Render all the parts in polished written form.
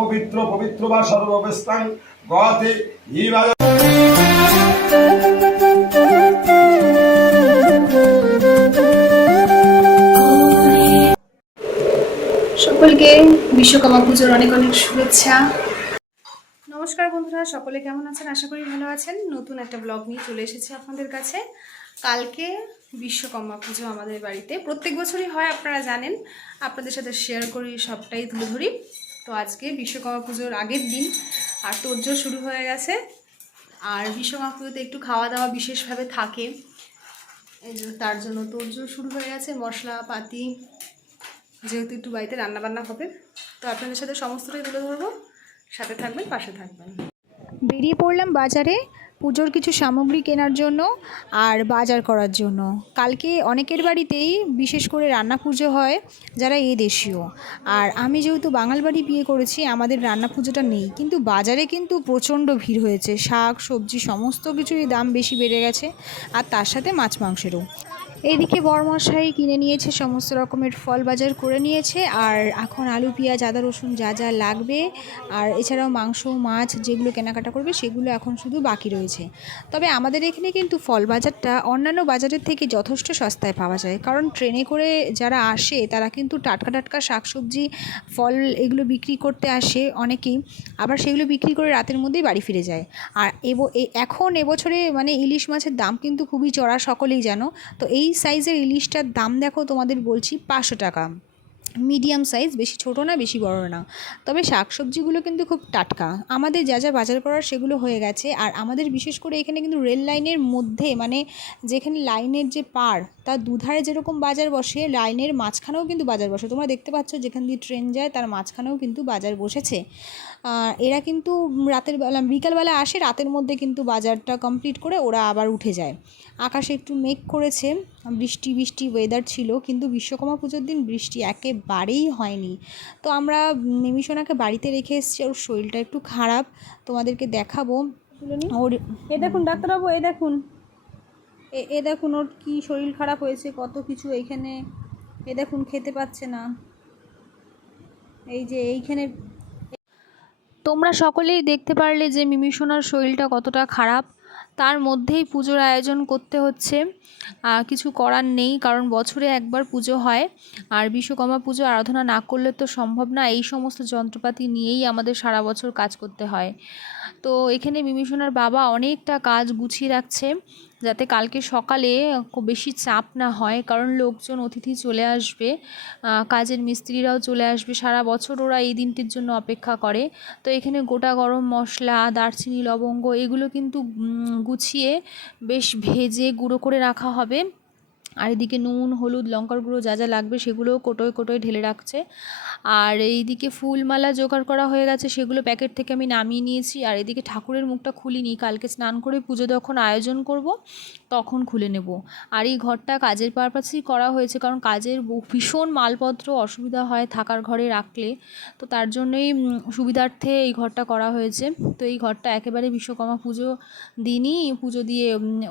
অপবিত্র পবিত্র বা সর্ববেস্তাং গতে হিবায়। সকলকে বিশ্বকর্মা পুজোর অনেক অনেক শুভেচ্ছা। নমস্কার বন্ধুরা, সকলে কেমন আছেন? আশা করি ভালো আছেন। নতুন একটা ব্লগ নিয়ে চলে এসেছি আপনাদের কাছে। কালকে বিশ্বকর্মা পুজো আমাদের বাড়িতে, প্রত্যেক বছরই হয় আপনারা জানেন, আপনাদের সাথে শেয়ার করি, সবটাই তুলে ধরি। তো আজকে বিশ্বকর্মা পুজোর আগের দিন, আর তোড়জোড় শুরু হয়ে গেছে। আর বিশ্বকর্মা পুজোতে একটু খাওয়া দাওয়া বিশেষভাবে থাকে, এই জন্য তার জন্য তোড়জোড় শুরু হয়ে গেছে। মশলাপাতি যেহেতু একটু বাড়িতে রান্নাবান্না হবে, তো আপনাদের সাথে সমস্তটাই তুলে ধরবো। সাথে থাকবেন, পাশে থাকবেন। বেরিয়ে পড়লাম বাজারে পুজোর কিছু সামগ্রী কেনার জন্য আর বাজার করার জন্য। কালকে অনেকের বাড়িতেই বিশেষ করে রান্না পুজো হয় যারা এদেশীয়, আর আমি যেহেতু বাঙাল বাড়ি বিয়ে করেছি, আমাদের রান্না পুজোটা নেই। কিন্তু বাজারে কিন্তু প্রচণ্ড ভিড় হয়েছে, শাক সবজি সমস্ত কিছুরই দাম বেশি বেড়ে গেছে, আর তার সাথে মাছ মাংসেরও। এইদিকে বড়মশাই কিনে নিয়েছে, সমস্ত রকমের ফল বাজার করে নিয়েছে, আর এখন আলু পেঁয়াজ আদা রসুন যা যা লাগবে, আর এছাড়াও মাংস মাছ যেগুলো কেনাকাটা করবে সেগুলো এখন শুধু বাকি রয়েছে। তবে আমাদের এখানে কিন্তু ফল বাজারটা অন্যান্য বাজারের থেকে যথেষ্ট সস্তায় পাওয়া যায়, কারণ ট্রেনে করে যারা আসে তারা কিন্তু টাটকা টাটকা শাকসবজি ফল এগুলো বিক্রি করতে আসে অনেকেই, আবার সেগুলো বিক্রি করে রাতের মধ্যেই বাড়ি ফিরে যায়। আর এখন এবছরে মানে ইলিশ মাছের দাম কিন্তু খুবই চড়া, সকলেই জানো। তো এই সাইজের ইলিশটার দাম দেখো তোমাদের বলছি 500 টাকা, মিডিয়াম সাইজ, বেশি ছোটো না বেশি বড় না। তবে শাকসবজিগুলো কিন্তু খুব টাটকা। আমাদের যা যা বাজার করার সেগুলো হয়ে গেছে। আর আমাদের বিশেষ করে এখানে কিন্তু রেল লাইনের মধ্যে, মানে যেখানে লাইনের যে পার তার দুধারে যেরকম বাজার বসে, লাইনের মাঝখানেও কিন্তু বাজার বসে। তোমরা দেখতে পাচ্ছ যেখান দিয়ে ট্রেন যায় তার মাঝখানেও কিন্তু বাজার বসেছে। এরা কিন্তু রাতের বেলা বিকালবেলা আসে, রাতের মধ্যে কিন্তু বাজারটা কমপ্লিট করে ওরা আবার উঠে যায়। আকাশে একটু মেঘ করেছে, বৃষ্টি বৃষ্টি ওয়েদার ছিল, কিন্তু বিশ্বকর্মা পুজোর দিন বৃষ্টি একেবারেই হয়নি। তো আমরা মিমিসোনাকে বাড়িতে রেখে এসেছি, ওর শরীরটা একটু খারাপ, তোমাদেরকে দেখাবো। ওর এ দেখুন ডাক্তারবাবু, এ দেখুন দেখুন ওর কি শরীর খারাপ হয়েছে, কত কিছু এইখানে। এ দেখুন খেতে পাচ্ছে না, এই যে এইখানে তোমরা সকলেই দেখতে পারলে যে মিমিসোনার শরীরটা কতটা খারাপ। তার মধ্যেই পুজোর আয়োজন করতে হচ্ছে, কিছু করার নেই, কারণ বছরে একবার পুজো হয়, আর বিশ্বকর্মা পুজো আরাধনা না করলে তো সম্ভব না। এই সমস্ত যন্ত্রপাতি নিয়েই আমাদের সারা বছর কাজ করতে হয়। তো এখানে মিমিসোনার বাবা অনেকটা কাজ গুছিয়ে রাখছে, যাতে কালকে সকালে খুব বেশি চাপ না হয়, কারণ লোকজন অতিথি চলে আসবে, কাজের মিস্ত্রিরাও চলে আসবে, সারা বছর ওরা এই দিনটির জন্য অপেক্ষা করে। তো এখানে গোটা গরম মশলা দারচিনি লবঙ্গ এগুলো কিন্তু গুছিয়ে বেশ ভেজে গুঁড়ো করে রাখা হবে। আর এদিকে নুন হলুদ লঙ্কার গুঁড়ো যা যা লাগবে সেগুলোও কোটোয় কোটোয় ঢেলে রাখছে। আর এইদিকে ফুলমালা জোগাড় করা হয়ে গেছে, সেগুলো প্যাকেট থেকে আমি নামিয়ে নিয়েছি। আর এদিকে ঠাকুরের মুখটা খুলিনি, কালকে স্নান করে পুজো যখন আয়োজন করব তখন খুলে নেব। আর এই ঘরটা কাজের পারপাসেই করা হয়েছে, কারণ কাজের ভীষণ মালপত্র অসুবিধা হয় থাকার ঘরে রাখলে, তো তার জন্যই সুবিধার্থে এই ঘরটা করা হয়েছে। তো এই ঘরটা একেবারে বিশ্বকর্মা পুজো দিনই পুজো দিয়ে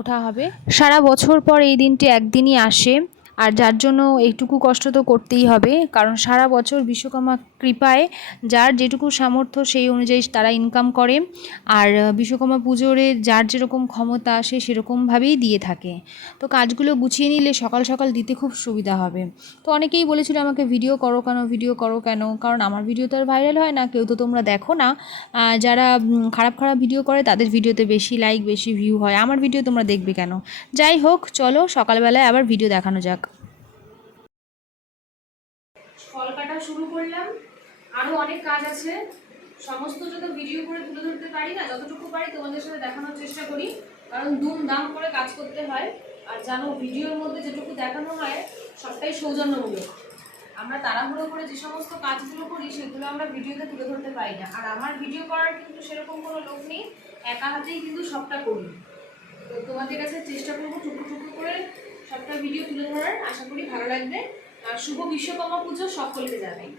ওঠা হবে। সারা বছর পর এই দিনটি একদিনই আসে, আর যার জন্য এইটুকু কষ্ট তো করতেই হবে, কারণ সারা বছর বিশ্বকর্মা কৃপায় যার যেটুকু সামর্থ্য সেই অনুযায়ী তারা ইনকাম করে, আর বিশ্বকর্মা পুজোরে যার যেরকম ক্ষমতা সে সেরকমভাবেই দিয়ে থাকে। তো কাজগুলো গুছিয়ে নিলে সকাল সকাল দিতে খুব সুবিধা হবে। তো অনেকেই বলেছিল আমাকে ভিডিও করো কেন, ভিডিও করো কেন, কারণ আমার ভিডিও তো আর ভাইরাল হয় না, কেউ তো তোমরা দেখো না। যারা খারাপ খারাপ ভিডিও করে তাদের ভিডিওতে বেশি লাইক বেশি ভিউ হয়, আমার ভিডিও তোমরা দেখবে কেন? যাই হোক, চলো সকালবেলায় আবার ভিডিও দেখানো যাক। ফল কাটা শুরু করলাম, আরও অনেক কাজ আছে, সমস্ত যত ভিডিও করে তুলে ধরতে পারি না, যতটুকু পারি তোমাদের সাথে দেখানোর চেষ্টা করি, কারণ দুমদাম করে কাজ করতে হয়। আর জানো ভিডিওর মধ্যে যেটুকু দেখানো হয় সবটাই সৌজন্যমূলক, আমরা তাড়াহুড়ো করে যে সমস্ত কাজগুলো করি সেগুলো আমরা ভিডিওতে তুলে ধরতে পারি না। আর আমার ভিডিও করার কিন্তু সেরকম কোনো লোক নেই, একা হাতেই কিন্তু সবটা করি। তো তোমাদের কাছে চেষ্টা করবো টুকু টুকু করে সবটা ভিডিও তুলে ধরার। আশা করি ভালো লাগবে। আর শুভ বিশ্বকর্মা পুজো সকলকে জানাই।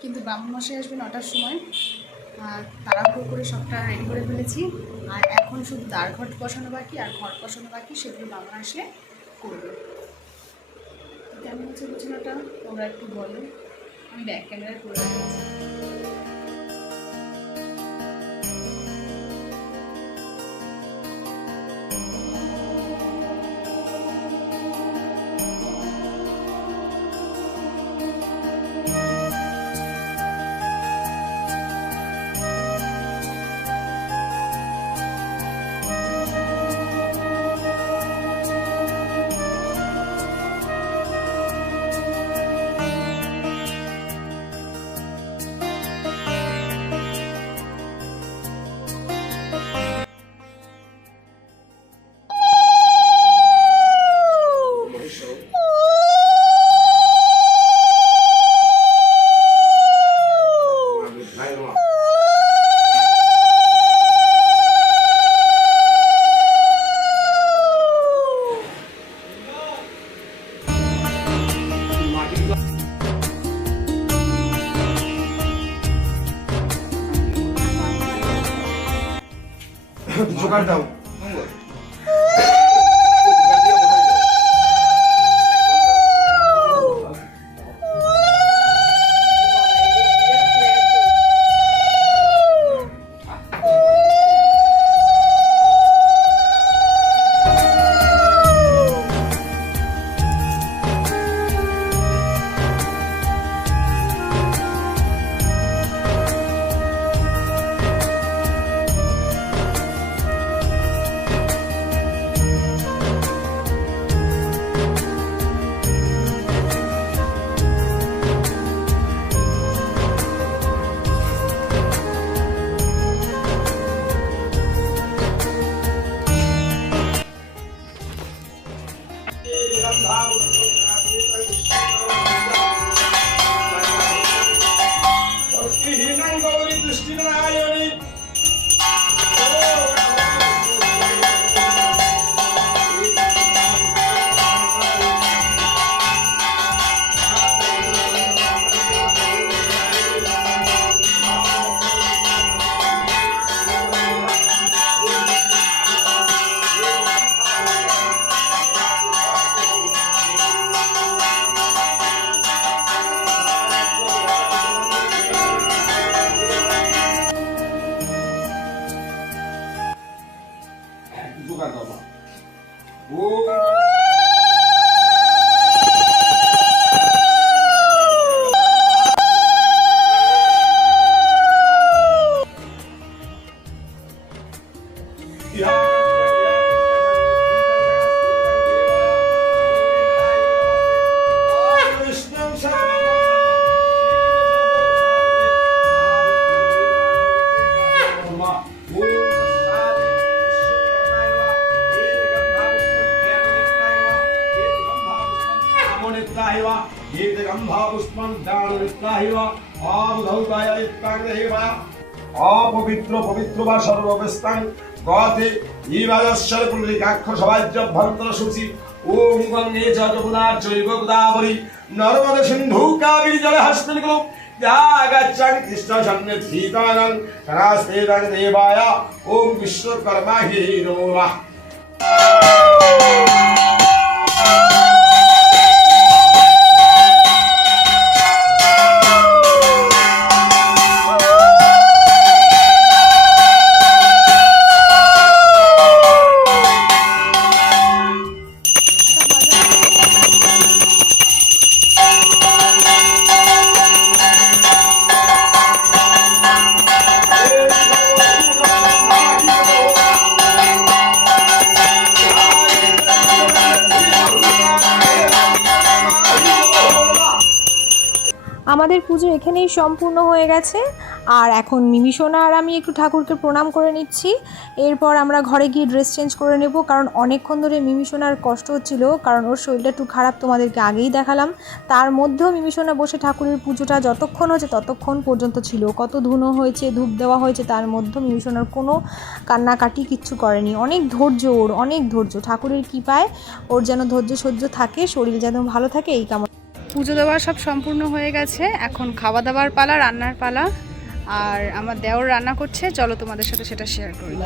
কিন্তু ব্রাহ্মণমশাই আসবে 9টার সময়, আর তাড়াহুড়ো করে সবটা রেডি করে ফেলেছি। আর এখন শুধু দ্বার ঘট বসানো বাকি আর ঘট বসানো বাকি, সেগুলো ব্রাহ্মণ আসলে করবে। কেমন হচ্ছে গোছানোটা তোমরা একটু বলো, আমি ব্যাক ক্যামেরায় করে রেখেছি। জোগাড় দাও। জোগাড় দাও মা। অপবিত্র পবিত্র বা সর্ববেস্তাং গতে ইবাদশ্বর পুণ্ডিকাক্ষ সবাজ্যভ্যন্তর শুচি ওম গঙ্গে চ যমুনা চৈব গোদাবরী নর্মদা সিন্ধু কাবেরী জলে হস্তিনিকুলম যাগচ্ছাং কৃষ্ণ সন্নিধিতানং সরাস্তেদং দেবায় ওম বিশ্বকর্মা হি নমো নমঃ। আমাদের পুজো এখানেই সম্পূর্ণ হয়ে গেছে। আর এখন মিমি সোনা আর আমি একটু ঠাকুরকে প্রণাম করে নিচ্ছি। এরপর আমরা ঘরে গিয়ে ড্রেস চেঞ্জ করে নেব, কারণ অনেকক্ষণ ধরে মিমি সোনার কষ্ট হচ্ছিল, কারণ ওর শরীরটা একটু খারাপ, তোমাদেরকে আগেই দেখালাম। তার মধ্যেও মিমি সোনা বসে ঠাকুরের পুজোটা যতক্ষণ হচ্ছে ততক্ষণ পর্যন্ত ছিল। কত ধুনো হয়েছে, ধূপ দেওয়া হয়েছে, তার মধ্যেও মিমি সোনার কোনো কান্নাকাটি কিচ্ছু করেনি। অনেক ধৈর্য ওর, অনেক ধৈর্য। ঠাকুরের কৃপায় ওর যেন ধৈর্য সহ্য থাকে, শরীর যেন ভালো থাকে, এই কামনা। পুজো দেওয়া সব সম্পূর্ণ হয়ে গেছে, এখন খাওয়া দাওয়ার পালা, রান্নার পালা। আর আমার দেওর রান্না করছে, চলো তোমাদের সাথে সেটা শেয়ার করি।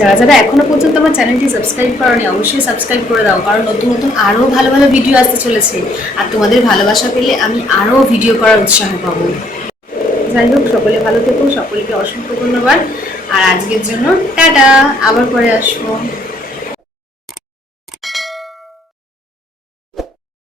যারা যারা এখনো পর্যন্ত আমার চ্যানেলটি সাবস্ক্রাইব করোনি, অবশ্যই সাবস্ক্রাইব করে দাও, কারণ নতুন নতুন আরও ভালো ভালো ভিডিও আসতে চলেছে। আর তোমাদের ভালোবাসা পেলে আমি আরও ভিডিও করার উৎসাহ পাবো। যাই হোক, সকলে ভালো থেকো, সকলকে অসংখ্য ধন্যবাদ। আর আজকের জন্য টাটা, আবার পরে আসবো।